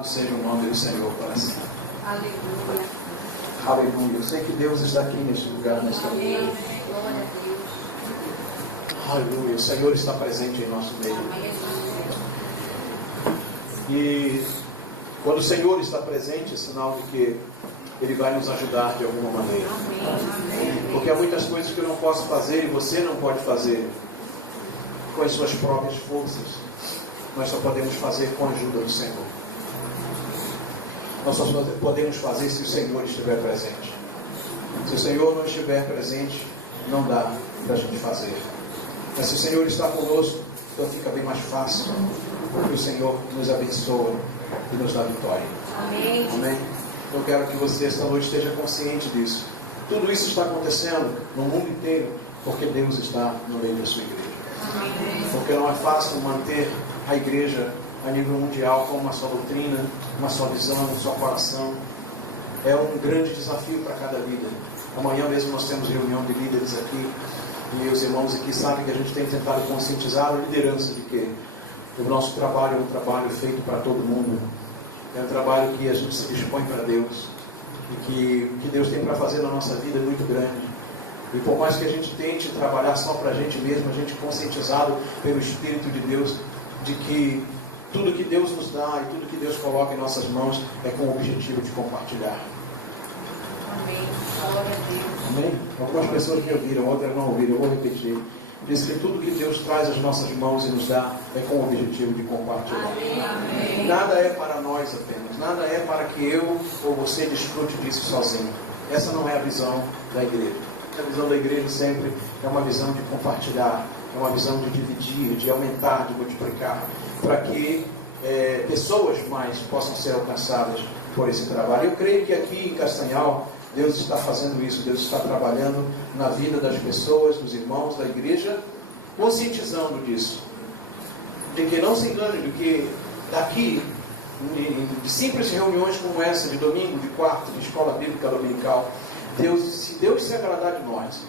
Seja o nome do Senhor para sempre. Aleluia. Aleluia. Eu sei que Deus está aqui neste lugar, nesta Amém. manhã. Glória a Deus. Aleluia. O Senhor está presente em nosso meio. Amém. E quando o Senhor está presente, é sinal de que Ele vai nos ajudar de alguma maneira. Amém. Porque há muitas coisas que eu não posso fazer e você não pode fazer com as suas próprias forças. Nós só podemos fazer com a ajuda do Senhor. Nós só podemos fazer se o Senhor estiver presente. Se o Senhor não estiver presente, não dá para a gente fazer. Mas se o Senhor está conosco, então fica bem mais fácil, porque o Senhor nos abençoa e nos dá vitória. Amém. Amém? Eu quero que você esta noite esteja consciente disso. Tudo isso está acontecendo no mundo inteiro, porque Deus está no meio da sua igreja. Amém. Porque não é fácil manter a igreja a nível mundial com uma só doutrina, uma só visão, um só coração. É um grande desafio para cada líder. Amanhã mesmo nós temos reunião de líderes aqui, e os irmãos aqui sabem que a gente tem tentado conscientizar a liderança de que o nosso trabalho é um trabalho feito para todo mundo. É um trabalho que a gente se dispõe para Deus, e que o que Deus tem para fazer na nossa vida é muito grande. E por mais que a gente tente trabalhar só para a gente mesmo, a gente conscientizado pelo Espírito de Deus, de que tudo que Deus nos dá e tudo que Deus coloca em nossas mãos é com o objetivo de compartilhar. Amém. Glória a Deus. Amém? Algumas pessoas me ouviram, outras não ouviram, eu vou repetir. Diz que tudo que Deus traz às nossas mãos e nos dá é com o objetivo de compartilhar. Amém. Nada é para nós apenas, nada é para que eu ou você desfrute disso sozinho. Essa não é a visão da igreja. A visão da igreja sempre é uma visão de compartilhar, é uma visão de dividir, de aumentar, de multiplicar, para que pessoas mais possam ser alcançadas por esse trabalho. Eu creio que aqui em Castanhal, Deus está fazendo isso, Deus está trabalhando na vida das pessoas, dos irmãos da igreja, conscientizando disso. De que não se engane, de que daqui, de simples reuniões como essa, de domingo, de quarta, de escola bíblica dominical, se Deus se agradar de nós,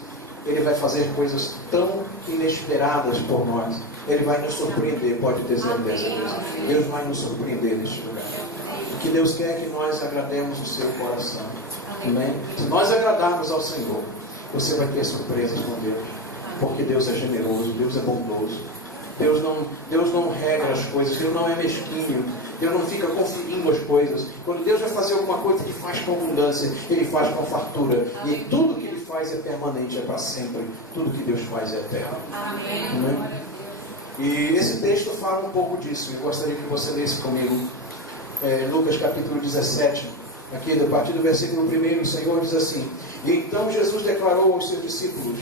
Ele vai fazer coisas tão inesperadas por nós. Ele vai nos surpreender, pode ter certeza disso. Deus vai nos surpreender neste lugar. O que Deus quer é que nós agrademos o seu coração. Amém? Se nós agradarmos ao Senhor, você vai ter surpresas com Deus. Porque Deus é generoso, Deus é bondoso. Deus não regra as coisas, Deus não é mesquinho. Deus não fica conferindo as coisas. Quando Deus vai fazer alguma coisa, Ele faz com abundância, Ele faz com fartura. E tudo que Ele faz é permanente, é para sempre. Tudo que Deus faz é eterno. Amém. Amém? E esse texto fala um pouco disso. Eu gostaria que você lesse comigo. Lucas capítulo 17. Aqui, a partir do versículo 1, o Senhor diz assim: E então Jesus declarou aos seus discípulos: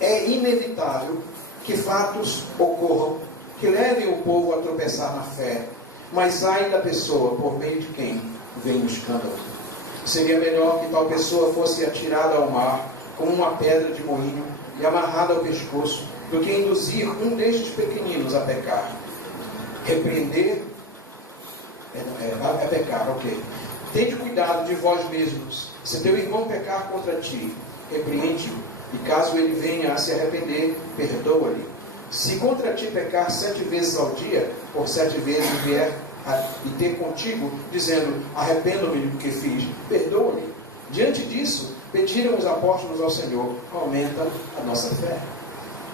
É inevitável que fatos ocorram que levem o povo a tropeçar na fé, mas ai da pessoa por meio de quem vem o escândalo. Seria melhor que tal pessoa fosse atirada ao mar como uma pedra de moinho e amarrada ao pescoço, do que induzir um destes pequeninos a pecar. Repreender é pecar, ok. Tende cuidado de vós mesmos. Se teu irmão pecar contra ti, repreende-o, e caso ele venha a se arrepender, perdoa-lhe. Se contra ti pecar 7 vezes ao dia, por 7 vezes vier e ter contigo, dizendo: arrependo-me do que fiz, perdoa-lhe. Diante disso, pediram os apóstolos ao Senhor: aumenta a nossa fé.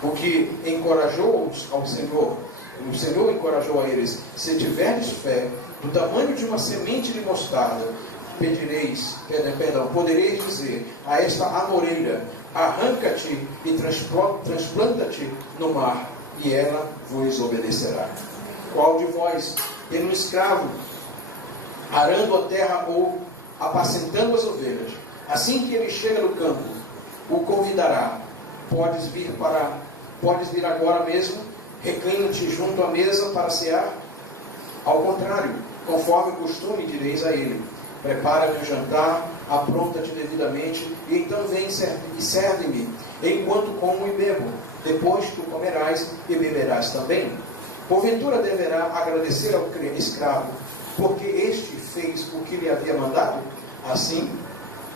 O que encorajou ao Senhor, o Senhor encorajou a eles: se tiverdes fé do tamanho de uma semente de mostarda, podereis dizer a esta amoreira: arranca-te e transplanta-te no mar, e ela vos obedecerá. Qual de vós, tendo um escravo, arando a terra ou apacentando as ovelhas, assim que ele chega no campo, o convidará: podes vir agora mesmo, reclina-te junto à mesa para cear? Ao contrário, conforme o costume, direis a ele: prepara-me o jantar, apronta-te devidamente, e então vem e serve-me, enquanto como e bebo. Depois tu comerás e beberás também. Porventura deverá agradecer ao escravo, porque este fez o que lhe havia mandado? Assim,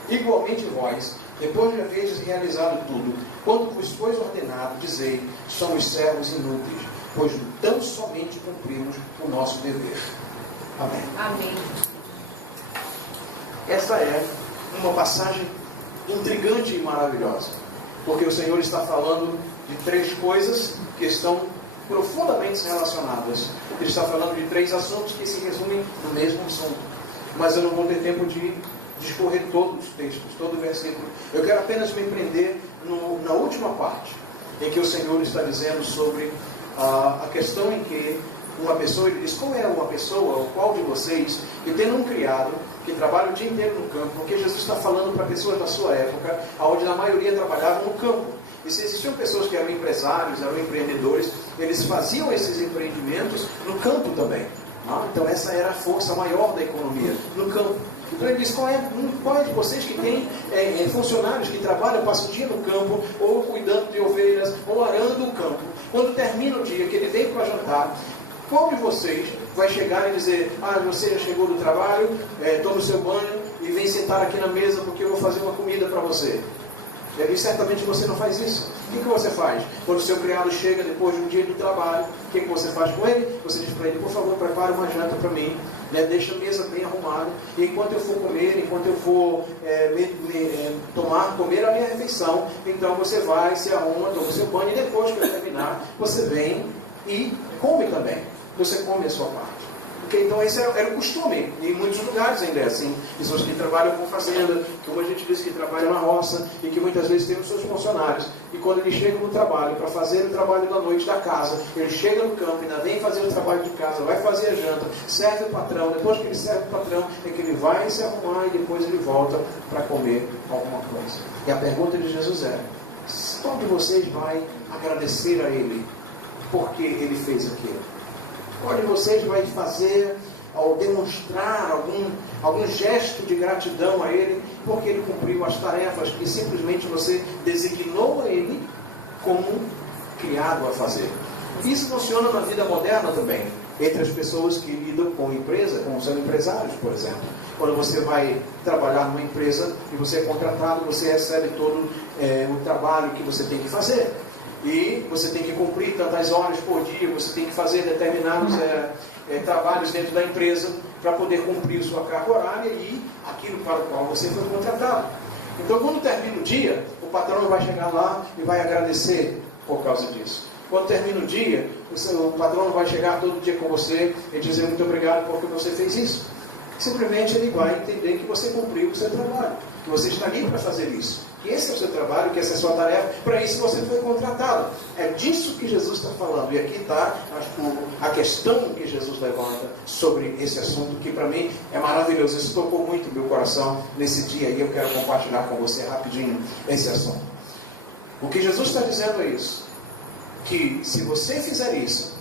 igualmente vós, depois de haveres realizado tudo, quando vos foi ordenado, dizei: somos servos inúteis, pois tão somente cumprimos o nosso dever. Amém. Amém. Esta é uma passagem intrigante e maravilhosa, porque o Senhor está falando de três coisas que estão profundamente relacionadas. Ele está falando de três assuntos que se resumem no mesmo assunto. Mas eu não vou ter tempo de discorrer todos os textos, todo o versículo. Eu quero apenas me prender na última parte, em que o Senhor está dizendo sobre a questão em que uma pessoa, ele diz, qual é uma pessoa, ou qual de vocês, que tendo um criado, que trabalha o dia inteiro no campo, porque Jesus está falando para pessoas da sua época, onde a maioria trabalhava no campo. E se existiam pessoas que eram empresários, eram empreendedores, eles faziam esses empreendimentos no campo também. Então essa era a força maior da economia, no campo. Então ele diz, qual é de vocês que tem funcionários que trabalham, passam o dia no campo, ou cuidando de ovelhas, ou arando o campo. Quando termina o dia, que ele veio para jantar, qual de vocês vai chegar e dizer, você já chegou do trabalho, toma o seu banho e vem sentar aqui na mesa porque eu vou fazer uma comida para você? Ele diz, certamente você não faz isso. O que você faz? Quando o seu criado chega depois de um dia de trabalho, o que você faz com ele? Você diz para ele, por favor, prepare uma janta para mim, deixa a mesa bem arrumada, e enquanto eu for comer, enquanto eu for comer a minha refeição, então você vai, se arruma, toma o seu banho, e depois que eu terminar, você vem e come também. Você come a sua parte. Porque, então esse era o costume. Em muitos lugares ainda é assim. Pessoas que trabalham com fazenda, que como a gente diz que trabalham na roça, e que muitas vezes têm os seus funcionários. E quando eles chegam no trabalho, para fazer o trabalho da noite da casa, ele chega no campo, ainda vem fazer o trabalho de casa, vai fazer a janta, serve o patrão. Depois que ele serve o patrão, é que ele vai se arrumar e depois ele volta para comer alguma coisa. E a pergunta de Jesus era, qual de vocês vai agradecer a ele porque ele fez aquilo? Qual de vocês vai fazer ou demonstrar algum gesto de gratidão a ele porque ele cumpriu as tarefas que simplesmente você designou a ele como criado a fazer? Isso funciona na vida moderna também, entre as pessoas que lidam com empresa, como são empresários, por exemplo. Quando você vai trabalhar numa empresa e você é contratado, você recebe todo o trabalho que você tem que fazer. E você tem que cumprir tantas horas por dia, você tem que fazer determinados trabalhos dentro da empresa para poder cumprir sua carga horária e aquilo para o qual você foi contratado. Então, quando termina o dia, o patrão vai chegar lá e vai agradecer por causa disso. Quando termina o dia, o patrão não vai chegar todo dia com você e dizer muito obrigado porque você fez isso. Simplesmente ele vai entender que você cumpriu o seu trabalho, que você está ali para fazer isso. Que esse é o seu trabalho, que essa é a sua tarefa, para isso você foi contratado. É disso que Jesus está falando. E aqui está a questão que Jesus levanta sobre esse assunto, que para mim é maravilhoso. Isso tocou muito meu coração nesse dia e eu quero compartilhar com você rapidinho esse assunto. O que Jesus está dizendo é isso, que se você fizer isso,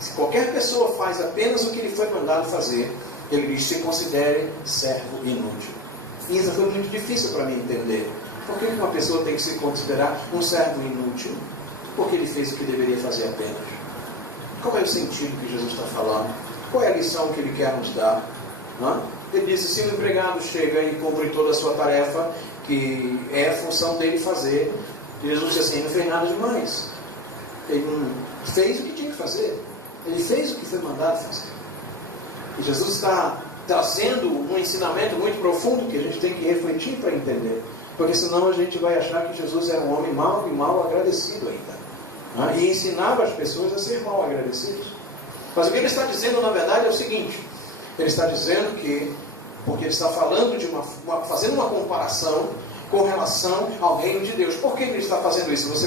se qualquer pessoa faz apenas o que ele foi mandado fazer, ele diz, se considere servo inútil. E isso foi muito difícil para mim entender. Por que uma pessoa tem que se considerar um servo inútil? Porque ele fez o que deveria fazer apenas. Qual é o sentido que Jesus está falando? Qual é a lição que ele quer nos dar? Ele diz, se o empregado chega e cumpre toda a sua tarefa, que é a função dele fazer, Jesus disse assim, não fez nada demais. Ele fez o que tinha que fazer. Ele fez o que foi mandado fazer. E Jesus está trazendo um ensinamento muito profundo que a gente tem que refletir para entender. Porque senão a gente vai achar que Jesus era um homem mau e mal agradecido ainda. E ensinava as pessoas a ser mal agradecidos. Mas o que ele está dizendo, na verdade, é o seguinte. Ele está dizendo que, porque ele está falando fazendo uma comparação com relação ao reino de Deus. Por que ele está fazendo isso? Você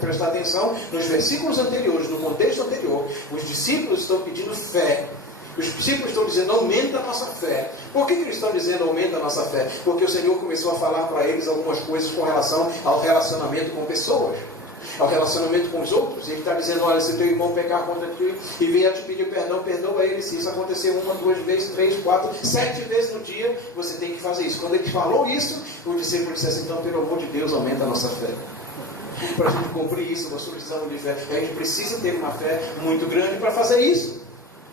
prestar atenção nos versículos anteriores, no contexto anterior. Os discípulos estão pedindo fé. Os discípulos estão dizendo, aumenta a nossa fé. Por que eles estão dizendo, aumenta a nossa fé? Porque o Senhor começou a falar para eles algumas coisas com relação ao relacionamento com pessoas, ao relacionamento com os outros. Ele está dizendo, olha, se teu irmão pecar contra ti e vier te pedir perdão, perdoa ele. Se isso acontecer 1, 2 vezes, 3, 4, 7 vezes no dia, você tem que fazer isso. Quando ele falou isso, o discípulo disse assim, então, pelo amor de Deus, aumenta a nossa fé. Para a gente cumprir isso, nós precisamos de fé. A gente precisa ter uma fé muito grande para fazer isso.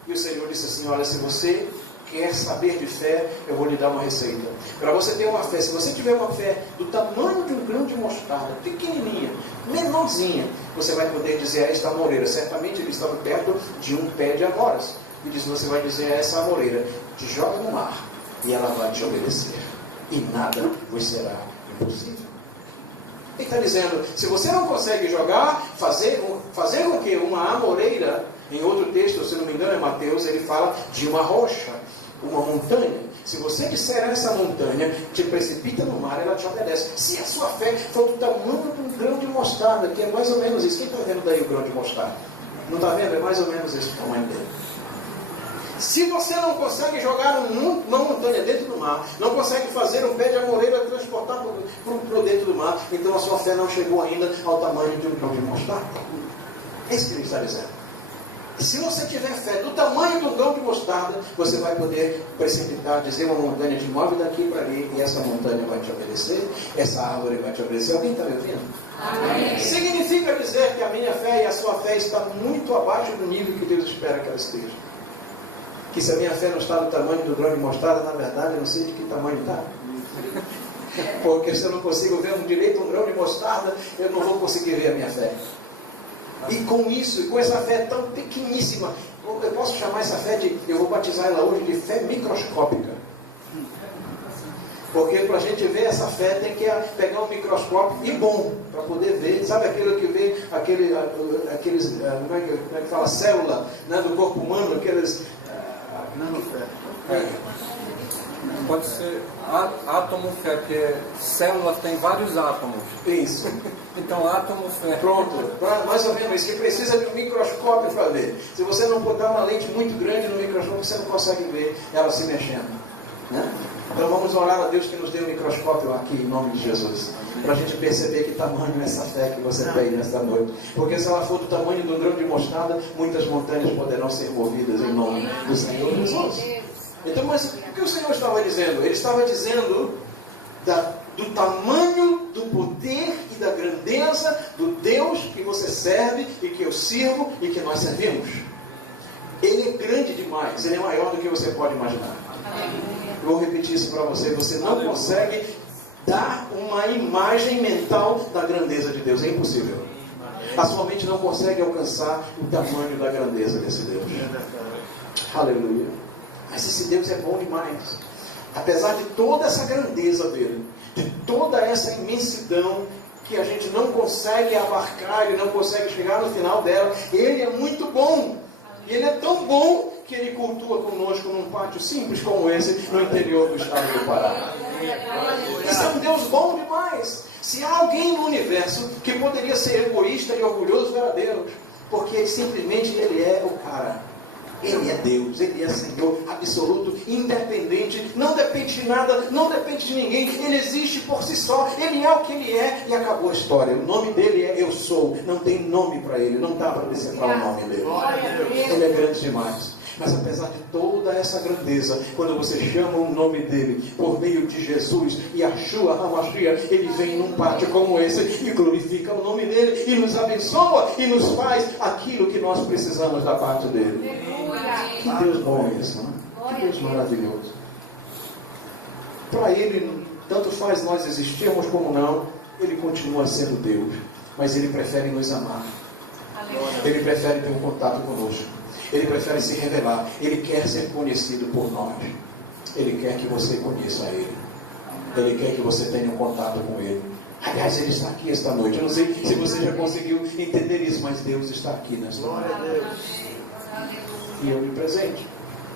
E o Senhor disse assim, olha, se você quer saber de fé, eu vou lhe dar uma receita. Para você ter uma fé, se você tiver uma fé do tamanho de um grão de mostarda, pequenininha, menorzinha, você vai poder dizer a esta amoreira, certamente ele estava perto de um pé de amoras. E diz, você vai dizer a essa amoreira, te joga no mar, e ela vai te obedecer. E nada vos será impossível. Ele está dizendo, se você não consegue jogar, fazer com que uma amoreira, em outro texto, se não me engano é Mateus, ele fala de uma rocha, uma montanha. Se você disser a essa montanha, te precipita no mar, ela te obedece. Se a sua fé for do tamanho de um grão de mostarda, que é mais ou menos isso. Quem está vendo daí o grão de mostarda? Não está vendo? É mais ou menos esse o tamanho dele. Se você não consegue jogar uma montanha dentro do mar, não consegue fazer um pé de amoreira transportar para dentro do mar, então a sua fé não chegou ainda ao tamanho de um grão de mostarda. É isso que ele está dizendo. E se você tiver fé do tamanho do grão de mostarda, você vai poder precipitar, dizer uma montanha de move daqui para ali, e essa montanha vai te obedecer, essa árvore vai te obedecer. Alguém está me ouvindo? Amém. Significa dizer que a minha fé e a sua fé está muito abaixo do nível que Deus espera que ela esteja. Que se a minha fé não está do tamanho do grão de mostarda, na verdade eu não sei de que tamanho está. Porque se eu não consigo ver direito um grão de mostarda, eu não vou conseguir ver a minha fé. E com isso, e com essa fé tão pequeníssima, eu posso chamar essa fé de, eu vou batizar ela hoje de fé microscópica. Porque para a gente ver essa fé tem que pegar um microscópio e bom, para poder ver, sabe aquilo que vê, aqueles, como é que fala, célula, né, do corpo humano, aqueles... Pode ser átomo fé, porque células tem vários átomos. Isso. Então átomo fé. Pronto, mais ou menos isso, que precisa de um microscópio para ver. Se você não botar uma lente muito grande no microscópio, você não consegue ver ela se mexendo, né? Então vamos orar a Deus que nos dê um microscópio aqui em nome de Jesus, para a gente perceber que tamanho é essa fé que você tem nesta noite. Porque se ela for do tamanho do grão de mostarda, muitas montanhas poderão ser movidas em nome do Senhor Jesus. Então, mas o que o Senhor estava dizendo? Ele estava dizendo do tamanho, do poder e da grandeza do Deus que você serve e que eu sirvo e que nós servimos. Ele é grande demais, ele é maior do que você pode imaginar. Eu vou repetir isso para você. Você não consegue dar uma imagem mental da grandeza de Deus. É impossível. A sua mente não consegue alcançar o tamanho da grandeza desse Deus. Aleluia. Mas esse Deus é bom demais. Apesar de toda essa grandeza dele, de toda essa imensidão que a gente não consegue abarcar, ele não consegue chegar no final dela, ele é muito bom. E ele é tão bom que ele cultua conosco num pátio simples como esse, no interior do estado do Pará. Isso é um Deus bom demais. Se há alguém no universo que poderia ser egoísta e orgulhoso, era Deus. Porque simplesmente ele é o cara. Ele é Deus, Ele é Senhor absoluto, independente, não depende de nada, não depende de ninguém, Ele existe por si só, Ele é o que Ele é e acabou a história. O nome dele é Eu Sou, não tem nome para Ele, não dá para decifrar o nome dele. Ele é grande demais. Mas apesar de toda essa grandeza, quando você chama o nome dele por meio de Jesus e Yeshua HaMashiach, ele vem num pátio como esse e glorifica o nome dele e nos abençoa e nos faz aquilo que nós precisamos da parte dele. Que Deus bom é esse, não é? Que Deus maravilhoso. Para ele, tanto faz nós existirmos como não, ele continua sendo Deus, mas ele prefere nos amar. Ele prefere ter um contato conosco. Ele prefere se revelar. Ele quer ser conhecido por nós. Ele quer que você conheça Ele. Ele quer que você tenha um contato com Ele. Aliás, Ele está aqui esta noite. Eu não sei se você já conseguiu entender isso, mas Deus está aqui nesta noite. E eu me presente.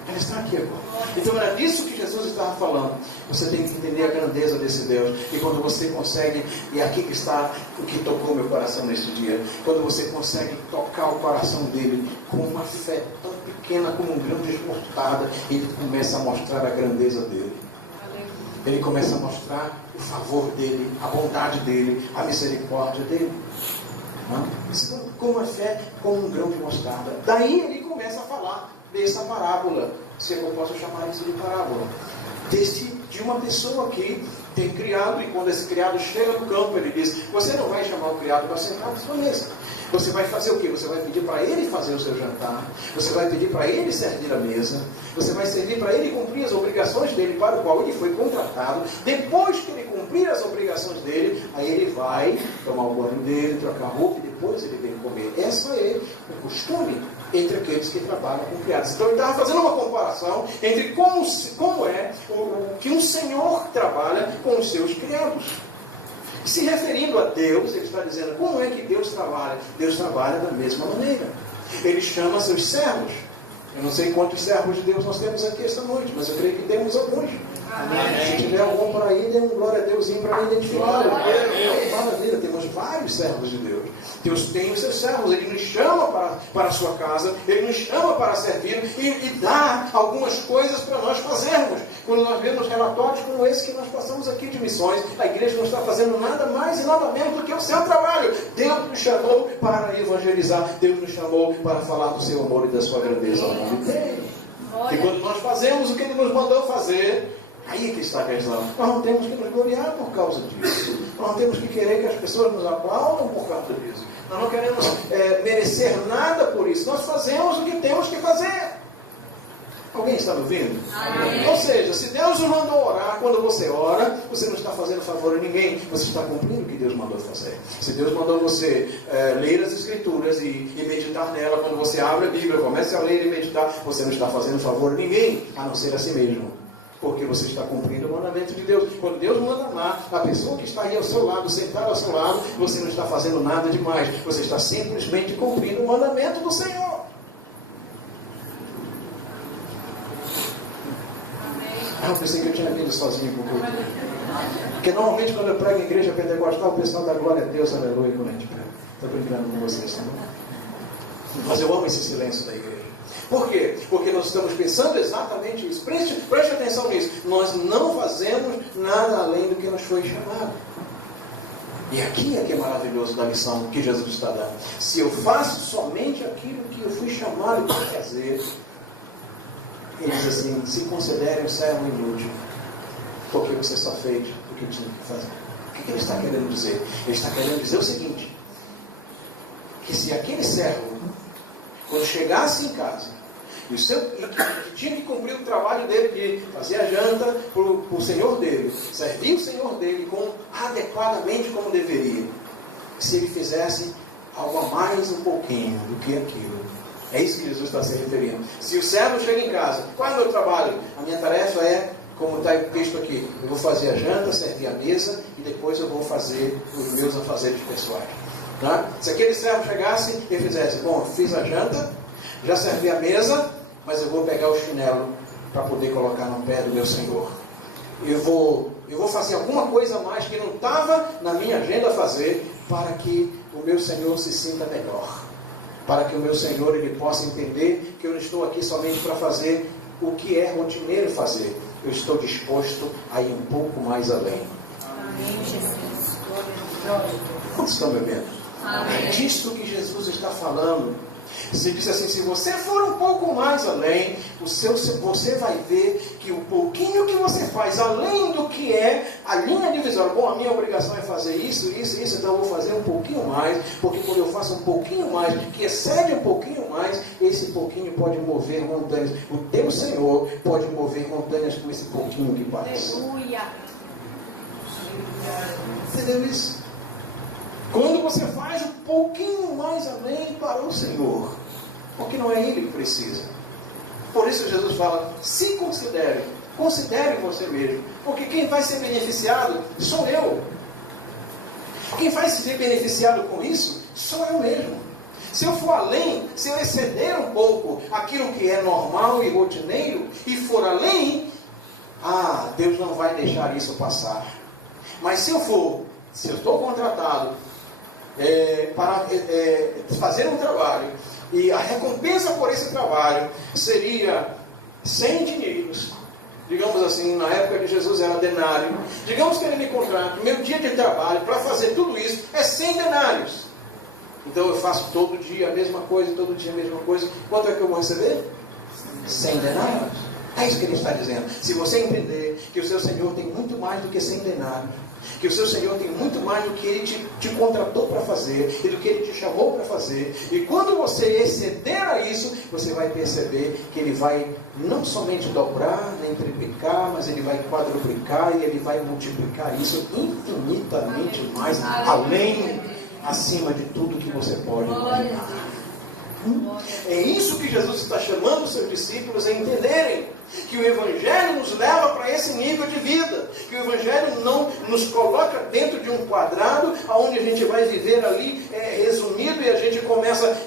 Ele está aqui agora. Então era disso que Jesus estava falando. Você tem que entender a grandeza desse Deus. E quando você consegue, e aqui que está o que tocou meu coração neste dia, quando você consegue tocar o coração dele com uma fé tão pequena como um grão de mostarda, ele começa a mostrar a grandeza dele. Ele começa a mostrar o favor dele, a bondade dele, a misericórdia dele. Com uma fé como um grão de mostarda. Daí ele começa a falar dessa parábola, se eu posso chamar isso de parábola, de uma pessoa que tem criado, e quando esse criado chega no campo, ele diz, você não vai chamar o criado para sentar na sua mesa. Você vai fazer o quê? Você vai pedir para ele fazer o seu jantar, você vai pedir para ele servir a mesa, você vai servir para ele cumprir as obrigações dele para o qual ele foi contratado. Depois que ele cumprir as obrigações dele, aí ele vai tomar o banho dele, trocar a roupa e depois ele vem comer. Esse é o costume entre aqueles que trabalham com criados. Então ele estava fazendo uma comparação entre como é que um senhor trabalha com os seus criados. Se referindo a Deus, ele está dizendo como é que Deus trabalha. Deus trabalha da mesma maneira. Ele chama seus servos. Eu não sei quantos servos de Deus nós temos aqui esta noite, mas eu creio que temos alguns. Se tiver algum por aí, dê um glória a Deusinho para me identificar. Maravilha, temos vários servos de Deus. Deus tem os seus servos, Ele nos chama para a sua casa, Ele nos chama para servir e dá algumas coisas para nós fazermos. Quando nós vemos relatórios como esse que nós passamos aqui de missões, a igreja não está fazendo nada mais e nada menos do que o seu trabalho. Deus nos chamou para evangelizar, Deus nos chamou para falar do seu amor e da sua grandeza ao mundo inteiro. E quando nós fazemos o que Ele nos mandou fazer, aí que está a questão. Nós não temos que nos gloriar por causa disso. Nós não temos que querer que as pessoas nos aplaudam por causa disso. Nós não queremos merecer nada por isso. Nós fazemos o que temos que fazer. Alguém está me ouvindo? Amém. Ou seja, se Deus nos mandou orar, quando você ora, você não está fazendo favor a ninguém. Você está cumprindo o que Deus mandou fazer. Se Deus mandou você ler as Escrituras e meditar nela, quando você abre a Bíblia, comece a ler e meditar, você não está fazendo favor a ninguém, a não ser a si mesmo. Porque você está cumprindo o mandamento de Deus. Quando Deus manda amar a pessoa que está aí ao seu lado, sentada ao seu lado, você não está fazendo nada demais. Você está simplesmente cumprindo o mandamento do Senhor. Eu pensei que eu tinha vindo sozinho com o culto. Porque normalmente quando eu prego em igreja pentecostal, o pessoal dá glória a Deus, aleluia, quando a gente prega. Estou brincando com vocês, tá bom? Mas eu amo esse silêncio da igreja. Por quê? Porque nós estamos pensando exatamente isso. Preste atenção nisso. Nós não fazemos nada além do que nos foi chamado. E aqui é que é maravilhoso da lição que Jesus está dando. Se eu faço somente aquilo que eu fui chamado para fazer, ele diz assim, se considere um servo inútil, porque você só fez o que tinha que fazer. O que ele está querendo dizer? Ele está querendo dizer o seguinte, que se aquele servo, quando chegasse em casa, e tinha que cumprir o trabalho dele de fazer a janta para o Senhor dele, servir o Senhor dele adequadamente como deveria, se ele fizesse algo a mais um pouquinho do que aquilo. É isso que Jesus está se referindo. Se o servo chega em casa, qual é o meu trabalho? A minha tarefa é, como está o texto aqui, eu vou fazer a janta, servir a mesa e depois eu vou fazer os meus afazeres pessoais. Tá? Se aquele servo chegasse e fizesse, bom, fiz a janta, já servi a mesa, mas eu vou pegar o chinelo para poder colocar no pé do meu Senhor. Eu vou fazer alguma coisa a mais que não estava na minha agenda fazer para que o meu Senhor se sinta melhor. Para que o meu Senhor ele possa entender que eu não estou aqui somente para fazer o que é rotineiro fazer. Eu estou disposto a ir um pouco mais além. Amém, Jesus. Quantos estão bebendo? Amém. É disso que Jesus está falando. Se diz assim, se você for um pouco mais além, você vai ver que o pouquinho que você faz, além do que é a linha divisória, bom, a minha obrigação é fazer isso, então eu vou fazer um pouquinho mais, porque quando eu faço um pouquinho mais, que excede um pouquinho mais, esse pouquinho pode mover montanhas. O teu Senhor pode mover montanhas com esse pouquinho que faz. Aleluia. Entendeu isso? Quando você faz um pouquinho mais além para o Senhor, porque não é Ele que precisa. Por isso Jesus fala, se considere você mesmo, porque quem vai ser beneficiado sou eu. Quem vai ser beneficiado com isso sou eu mesmo. Se eu for além, se eu exceder um pouco aquilo que é normal e rotineiro, e for além, Deus não vai deixar isso passar. Mas se eu estou contratado para fazer um trabalho, e a recompensa por esse trabalho seria 100 dinheiros, digamos assim, na época de Jesus era denário, digamos que ele me contrata, meu dia de trabalho para fazer tudo isso é 100 denários, então eu faço todo dia a mesma coisa, quanto é que eu vou receber? 100 denários. É isso que ele está dizendo. Se você entender que o seu Senhor tem muito mais do que 100 denários, que o seu Senhor tem muito mais do que Ele te contratou para fazer, e do que Ele te chamou para fazer, e quando você exceder a isso, você vai perceber que Ele vai não somente dobrar, nem triplicar, mas Ele vai quadruplicar, e Ele vai multiplicar isso infinitamente mais, além, acima de tudo que você pode imaginar. É isso que Jesus está chamando os seus discípulos a entenderem. Que o Evangelho nos leva para esse nível de vida. Que o Evangelho não nos coloca dentro de um quadrado onde a gente vai viver ali resumido e a gente começa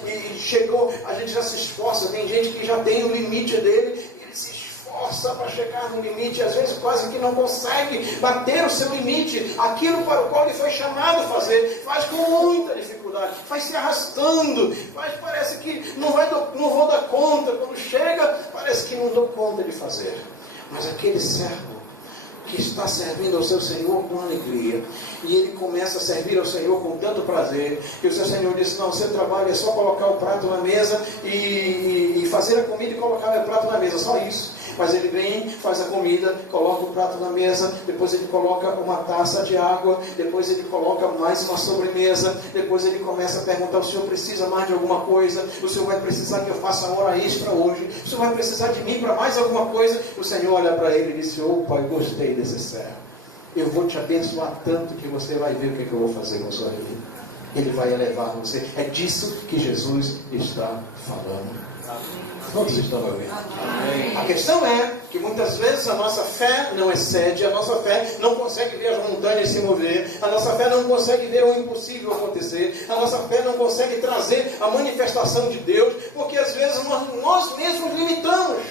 a gente já se esforça. Tem gente que já tem o limite dele, ele se esforça para chegar no limite, às vezes quase que não consegue bater o seu limite, aquilo para o qual ele foi chamado a fazer, faz com muita dificuldade, faz se arrastando, parece que não vou dar conta, quando chega, parece que não dou conta de fazer. Mas aquele servo que está servindo ao seu Senhor com alegria, e ele começa a servir ao Senhor com tanto prazer, que o seu Senhor disse: não, seu trabalho é só colocar o prato na mesa e fazer a comida e colocar meu prato na mesa, só isso. Mas ele vem, faz a comida, coloca o prato na mesa, depois ele coloca uma taça de água, depois ele coloca mais uma sobremesa, depois ele começa a perguntar: o senhor precisa mais de alguma coisa? O senhor vai precisar que eu faça hora extra hoje? O senhor vai precisar de mim para mais alguma coisa? O Senhor olha para ele e disse: opa, eu gostei desse servo. Eu vou te abençoar tanto que você vai ver o que eu vou fazer com a sua vida. Ele vai elevar você. É disso que Jesus está falando. Todos estão ouvindo? A questão é que muitas vezes a nossa fé não excede, a nossa fé não consegue ver as montanhas se mover, a nossa fé não consegue ver o impossível acontecer, a nossa fé não consegue trazer a manifestação de Deus, porque às vezes nós mesmos limitamos.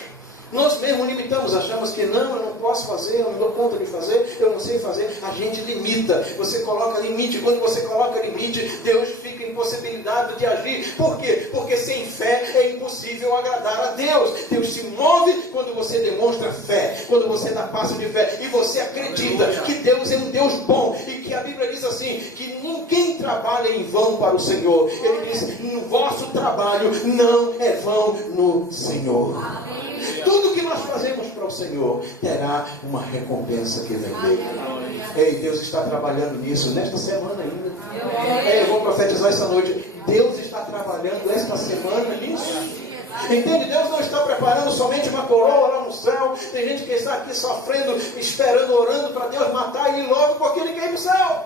Nós mesmos limitamos, achamos que não, eu não posso fazer, eu não dou conta de fazer, eu não sei fazer. A gente limita, você coloca limite. Quando você coloca limite, Deus fica impossibilitado de agir. Por quê? Porque sem fé é impossível agradar a Deus. Deus se move quando você demonstra fé, quando você dá passo de fé e você acredita que Deus é um Deus bom e que a Bíblia diz assim, que ninguém trabalha em vão para o Senhor. Ele diz: no vosso trabalho não é vão no Senhor. Tudo que nós fazemos para o Senhor terá uma recompensa que vem dele. Ei, Deus está trabalhando nisso nesta semana ainda. Ei, eu vou profetizar essa noite. Deus está trabalhando esta semana nisso. Entende? Deus não está preparando somente uma coroa lá no céu. Tem gente que está aqui sofrendo, esperando, orando para Deus matar ele logo porque ele quer ir para o céu.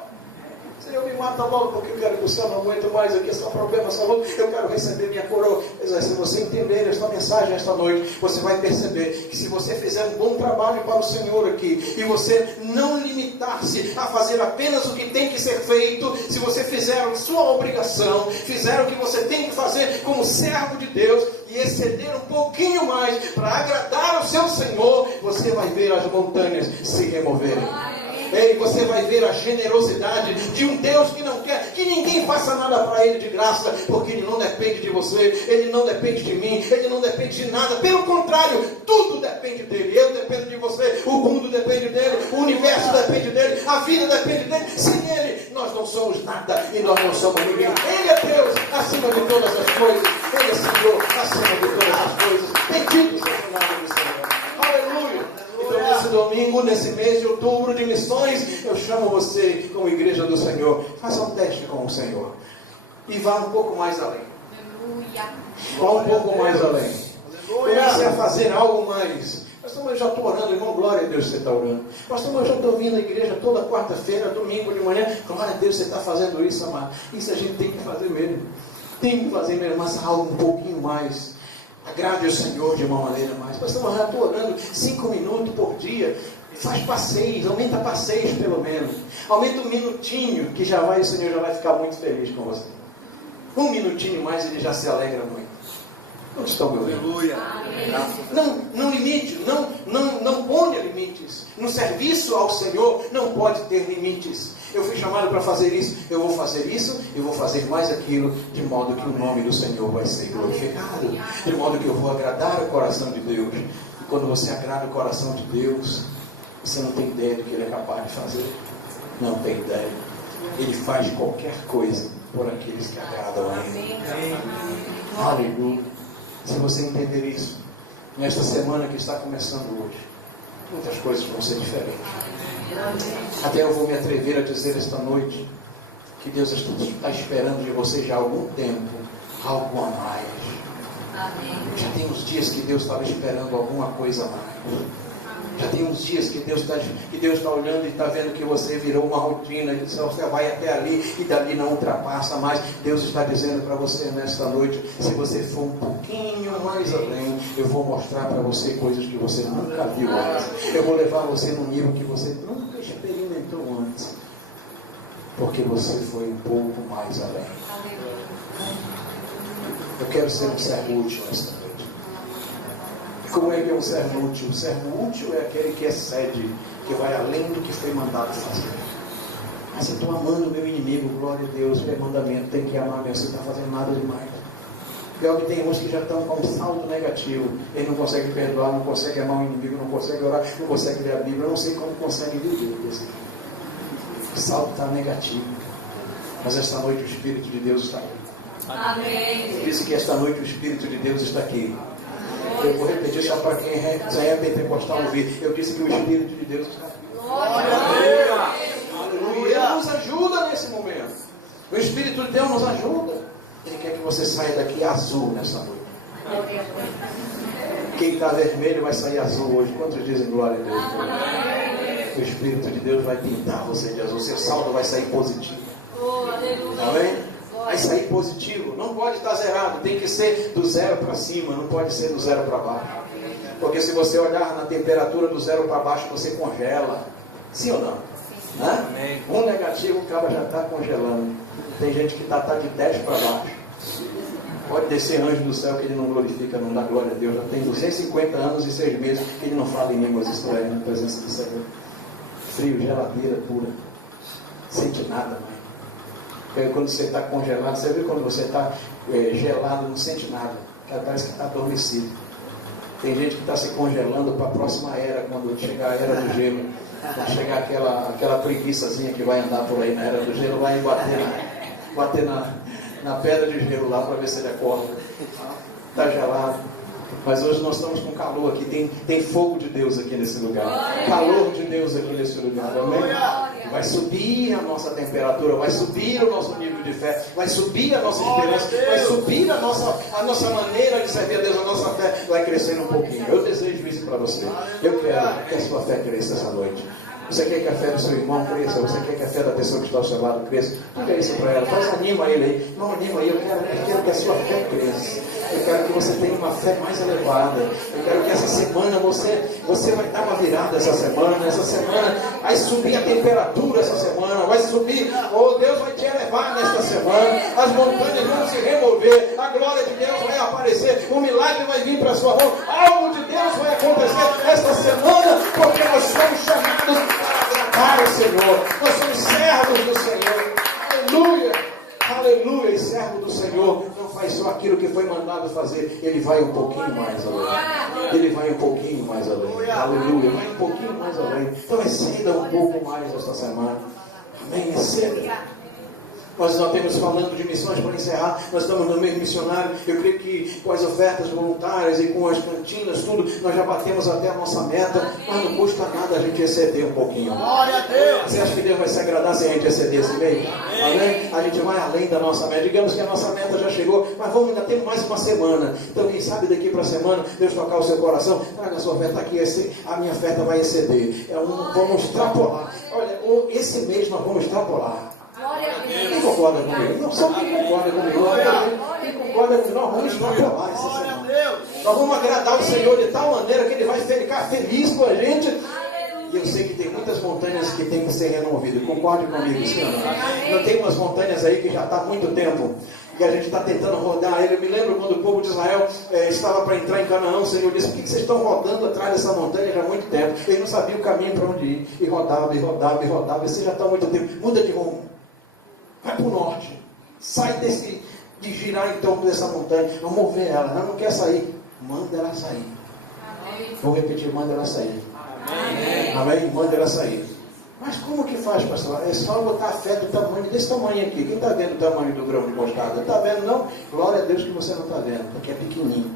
Senhor, me mata logo porque eu quero ir para o céu, não aguento mais aqui, esse é um problema, eu quero receber minha coroa. Mas se você entender esta mensagem esta noite, você vai perceber que se você fizer um bom trabalho para o Senhor aqui, e você não limitar-se a fazer apenas o que tem que ser feito, se você fizer a sua obrigação, fizer o que você tem que fazer como servo de Deus, e exceder um pouquinho mais para agradar ao seu Senhor, você vai ver as montanhas se removerem. Ei, você vai ver a generosidade de um Deus que não quer que ninguém faça nada para Ele de graça, porque Ele não depende de você, Ele não depende de mim, Ele não depende de nada. Pelo contrário, tudo depende dEle. Eu dependo de você, o mundo depende dEle, o universo depende dEle, a vida depende dEle. Sem Ele, nós não somos nada e nós não somos ninguém. Ele é Deus acima de todas as coisas, Ele é Senhor acima de todas as coisas. Bendito seja o nome do Senhor. Aleluia. Então, nesse domingo, nesse mês de outubro de missões, eu chamo você como igreja do Senhor. Faça um teste com o Senhor e vá um pouco mais além. Vá um pouco mais além. Comece a fazer algo mais. Pastor, mas eu já estou orando, irmão, glória a Deus, você está orando. Pastor, mas eu já estou vindo à igreja toda quarta-feira, domingo de manhã. Glória a Deus, você está fazendo isso, amado. Isso a gente tem que fazer mesmo. Tem que fazer mesmo, mas algo um pouquinho mais. Agrade o Senhor de uma maneira mais. Pastor, mas eu já estou orando 5 minutos por dia. Faz passeios, aumenta passeios pelo menos. Aumenta um minutinho, que já vai, o Senhor já vai ficar muito feliz com você. Um minutinho mais, Ele já se alegra muito. Não estão me ouvindo? Aleluia. Não limite, não ponha limites. No serviço ao Senhor não pode ter limites. Eu fui chamado para fazer isso, eu vou fazer isso, eu vou fazer mais aquilo, de modo que o nome do Senhor vai ser glorificado, de modo que eu vou agradar o coração de Deus. E quando você agrada o coração de Deus, você não tem ideia do que Ele é capaz de fazer. Não tem ideia. Ele faz qualquer coisa por aqueles que agradam a Ele. Aleluia. Se você entender isso, nesta semana que está começando hoje, muitas coisas vão ser diferentes. Até eu vou me atrever a dizer esta noite que Deus está esperando de você já há algum tempo algo a mais. Já tem uns dias que Deus estava esperando alguma coisa a mais. Já tem uns dias que Deus está olhando e está vendo que você virou uma rotina, e você vai até ali e dali não ultrapassa mais. Deus está dizendo para você nesta noite, se você for um pouquinho mais além, eu vou mostrar para você coisas que você nunca viu antes. Eu vou levar você num nível que você nunca experimentou antes. Porque você foi um pouco mais além. Eu quero ser um servo útil nesta noite. Como é que é um servo útil? O servo útil é aquele que excede, que vai além do que foi mandado fazer. Mas eu estou amando o meu inimigo, glória a Deus, é mandamento, tem que amar mesmo, você não está fazendo nada demais. Pior que tem uns que já estão com um saldo negativo, ele não consegue perdoar, não consegue amar o inimigo, não consegue orar, não consegue ler a Bíblia, eu não sei como consegue viver desse jeito. O saldo está negativo. Mas esta noite o Espírito de Deus está aqui. Amém. Eu disse que esta noite o Espírito de Deus está aqui. Eu vou repetir só para quem já é pentecostal ouvir. Eu disse que o Espírito de Deus está aqui. Aleluia! Ele nos ajuda nesse momento. O Espírito de Deus nos ajuda. Ele quer que você saia daqui azul nessa noite. Quem está vermelho vai sair azul hoje. Quantos dizem glória a Deus? O Espírito de Deus vai pintar você de azul. Seu saldo vai sair positivo. Amém? Vai sair positivo. Não pode estar zerado. Tem que ser do 0 para cima. Não pode ser do 0 para baixo. Porque se você olhar na temperatura do 0 para baixo, você congela. Sim ou não? Né? Um negativo, o cara já está congelando. Tem gente que está de 10 para baixo. Pode descer anjo do céu que ele não glorifica, não dá glória a Deus. Já tem 250 anos e 6 meses que ele não fala em línguas estranhas na presença do Senhor. Frio, geladeira pura. Sente nada mais. Porque quando você está congelado, você vê quando você está gelado, não sente nada. Parece que está adormecido. Tem gente que está se congelando para a próxima era, quando chegar a era do gelo. Quando chegar aquela preguiçazinha que vai andar por aí na era do gelo, vai bater na pedra de gelo lá para ver se ele acorda. Está gelado. Mas hoje nós estamos com calor aqui. Tem fogo de Deus aqui nesse lugar. Calor de Deus aqui nesse lugar. Amém? Vai subir a nossa temperatura. Vai subir o nosso nível de fé. Vai subir a nossa esperança. Vai subir a nossa maneira de servir a Deus. A nossa fé vai crescendo um pouquinho. Eu desejo isso para você. Eu quero que a sua fé cresça essa noite. Você quer que a fé do seu irmão cresça? Você quer que a fé da pessoa que está ao seu lado cresça? Diga isso para ela. Anima ele aí. Não, anima aí. Eu quero que a sua fé cresça. Eu quero que você tenha uma fé mais elevada. Eu quero que essa semana você vai dar uma virada essa semana. Essa semana vai subir a temperatura essa semana. Vai subir. Oh, Deus vai te elevar nesta semana. As montanhas vão se remover. A glória de Deus vai aparecer. O milagre vai vir para a sua mão. Algo de Deus vai acontecer esta semana. Porque nós somos chamados para agradar o Senhor. Nós somos servos do Senhor. Aleluia. Aleluia. E servo do Senhor não faz só aquilo que foi mandado fazer. Ele vai um pouquinho mais além. Ele vai um pouquinho mais além. Aleluia. Vai um pouquinho mais além. Então exceda um pouco mais esta semana. Amém. Exceda. Nós temos falando de missões para encerrar. Nós estamos no meio missionário. Eu creio que com as ofertas voluntárias e com as cantinas, tudo, nós já batemos até a nossa meta. Mas não custa nada a gente exceder um pouquinho. Glória a Deus! Você acha que Deus vai se agradar se a gente exceder esse meio? Amém? A gente vai além da nossa meta. Digamos que a nossa meta já chegou, mas ainda temos mais uma semana. Então quem sabe daqui para a semana, Deus tocar o seu coração, traga a sua oferta aqui, a minha oferta vai exceder. Vamos extrapolar. Olha, esse mês nós vamos extrapolar. Quem concorda comigo? Não só quem concorda comigo. Quem concorda comigo? Nós vamos extrapolar essa semana. Nós vamos agradar o Senhor de tal maneira que Ele vai ficar feliz com a gente. E eu sei que tem muitas montanhas que tem que ser removidas. Concorde comigo, senhor? Não tem umas montanhas aí que já está há muito tempo e a gente está tentando rodar ele. Eu me lembro quando o povo de Israel estava para entrar em Canaã, o Senhor disse: por que vocês estão rodando atrás dessa montanha já há muito tempo? Eles não sabiam o caminho para onde ir. E rodava, e rodava, e rodava. E você já está há muito tempo. Muda de rumo. Vai para o norte. Sai de girar em torno dessa montanha. Vamos mover ela. Ela não quer sair. Manda ela sair. Amém. Vou repetir: manda ela sair. Amém. Amém? Manda ela sair. Mas como que faz, pastor? É só botar a fé do tamanho, desse tamanho aqui. Quem está vendo o tamanho do grão de mostarda? Está vendo, não? Glória a Deus que você não está vendo, porque é pequenininho.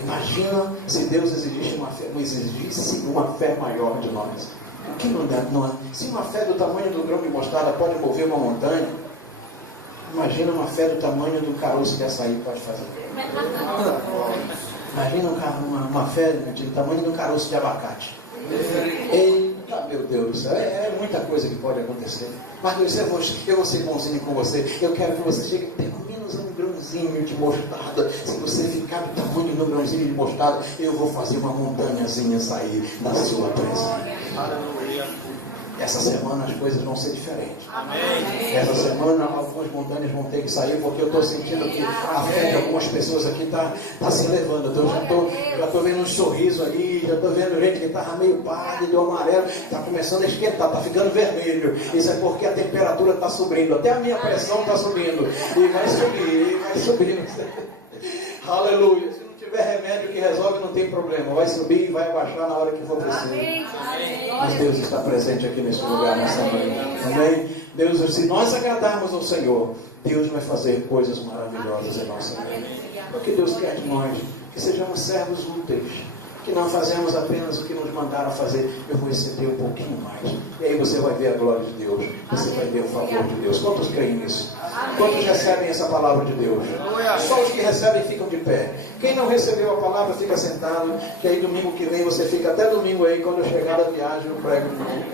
Imagina se Deus exigisse uma fé maior de nós. O que não dá? Se uma fé do tamanho do grão de mostarda pode mover uma montanha, imagina uma fé do tamanho do caroço de açaí pode fazer. Imagina uma fé do tamanho do caroço de abacate. Eita, meu Deus do céu, é muita coisa que pode acontecer. Mas Deus, eu vou ser bonzinho com você. Eu quero que você chegue pelo menos a um grãozinho de mostarda. Se você ficar do tamanho do grãozinho de mostarda, eu vou fazer uma montanhazinha sair da sua presença. Aleluia. Essa semana as coisas vão ser diferentes. Amém. Essa semana algumas montanhas vão ter que sair, porque eu estou sentindo que a fé de algumas pessoas aqui está se levando. Eu já estou vendo um sorriso ali, já estou vendo gente que estava meio pálido, amarelo, está começando a esquentar, está ficando vermelho. Isso é porque a temperatura está subindo, até a minha pressão está subindo. E vai subir, vai subindo. Aleluia. Se não tiver remédio que resolve, não tem problema. Vai subir e vai abaixar na hora que for preciso. Mas Deus está presente aqui nesse lugar nessa manhã. Amém? Deus, se nós agradarmos ao Senhor, Deus vai fazer coisas maravilhosas em nossa vida. O que Deus quer de nós? Que sejamos servos úteis. Que não fazemos apenas o que nos mandaram fazer. Eu vou receber um pouquinho mais. E aí você vai ver a glória de Deus. Você vai ver o favor de Deus. Quantos creem nisso? Quantos recebem essa palavra de Deus? Só os que recebem ficam de pé. Quem não recebeu a palavra fica sentado. Que aí domingo que vem você fica até domingo aí. Quando eu chegar da viagem eu prego de novo.